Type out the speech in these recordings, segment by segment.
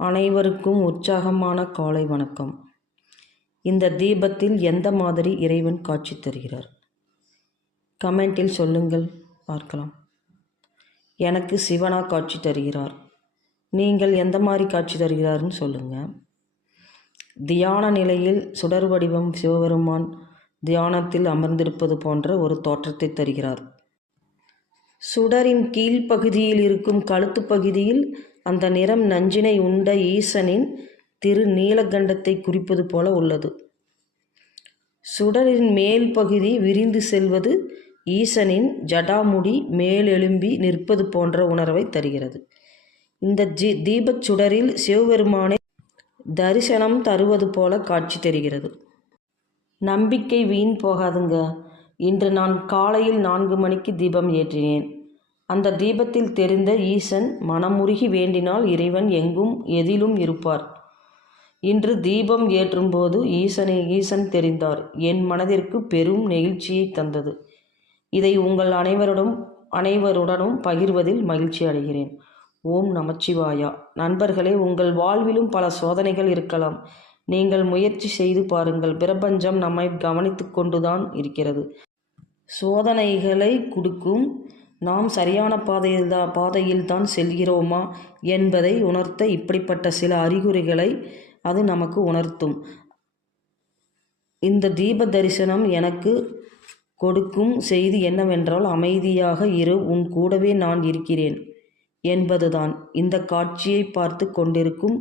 அனைவருக்கும் உற்சாகமான காலை வணக்கம். இந்த தீபத்தில் எந்த மாதிரி இறைவன் காட்சி தருகிறார்? கமெண்டில் சொல்லுங்கள், பார்க்கலாம். எனக்கு சிவனா காட்சி தருகிறார். நீங்கள் எந்த மாதிரி காட்சி தருகிறார்னு சொல்லுங்கள். தியான நிலையில் சுடர் வடிவம் சிவபெருமான் தியானத்தில் அமர்ந்திருப்பது போன்ற ஒரு தோற்றத்தை தருகிறார். சுடரின் கீழ்ப்பகுதியில் இருக்கும் கழுத்து பகுதியில் அந்த நிறம் நஞ்சினை உண்ட ஈசனின் திரு நீலகண்டத்தை குறிப்பது போல உள்ளது. சுடரின் மேல் பகுதி விரிந்து செல்வது ஈசனின் ஜடாமுடி மேலெழும்பி நிற்பது போன்ற உணர்வை தருகிறது. இந்த தீபச் சுடரில் சிவபெருமானை தரிசனம் தருவது போல காட்சி தருகிறது. நம்பிக்கை வீண் போகாதுங்க. இன்று நான் காலையில் 4 மணிக்கு தீபம் ஏற்றினேன். அந்த தீபத்தில் தெரிந்த ஈசன் மனமுருகி வேண்டினால் இறைவன் எங்கும் எதிலும் இருப்பார். இன்று தீபம் ஏற்றும் போது ஈசன் தெரிந்தார். என் மனதிற்கு பெரும் நெகிழ்ச்சியை தந்தது. இதை உங்கள் அனைவருடனும் பகிர்வதில் மகிழ்ச்சி அடைகிறேன். ஓம் நமச்சிவாயா. நண்பர்களே, உங்கள் வாழ்விலும் பல சோதனைகள் இருக்கலாம். நீங்கள் முயற்சி செய்து பாருங்கள். பிரபஞ்சம் நம்மை கவனித்து கொண்டுதான் இருக்கிறது. சோதனைகளை கொடுக்கும். நாம் சரியான பாதையில்தான் செல்கிறோமா என்பதை உணர்த்த இப்படிப்பட்ட சில அறிகுறிகளை அது நமக்கு உணர்த்தும். இந்த தீப தரிசனம் எனக்கு கொடுக்கும் செய்தி என்னவென்றால், அமைதியாக இரு, உன் கூடவே நான் இருக்கிறேன் என்பதுதான். இந்த காட்சியை பார்த்து கொண்டிருக்கும்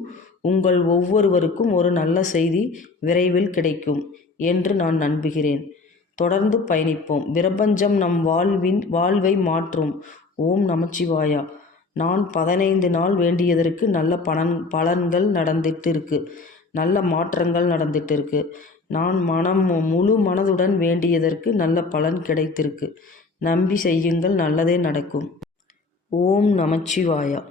உங்கள் ஒவ்வொருவருக்கும் ஒரு நல்ல செய்தி விரைவில் கிடைக்கும் என்று நான் நம்புகிறேன். தொடர்ந்து பயணிப்போம். பிரபஞ்சம் நம் வாழ்வை மாற்றும். ஓம் நமச்சிவாயா. நான் 15 நாள் வேண்டியதற்கு நல்ல பலன்கள் நடந்துட்டு இருக்கு. நல்ல மாற்றங்கள் நடந்துட்டு இருக்கு. நான் முழு மனதுடன் வேண்டியதற்கு நல்ல பலன் கிடைத்திருக்கு. நம்பி செய்யுங்கள், நல்லதே நடக்கும். ஓம் நமச்சிவாயா.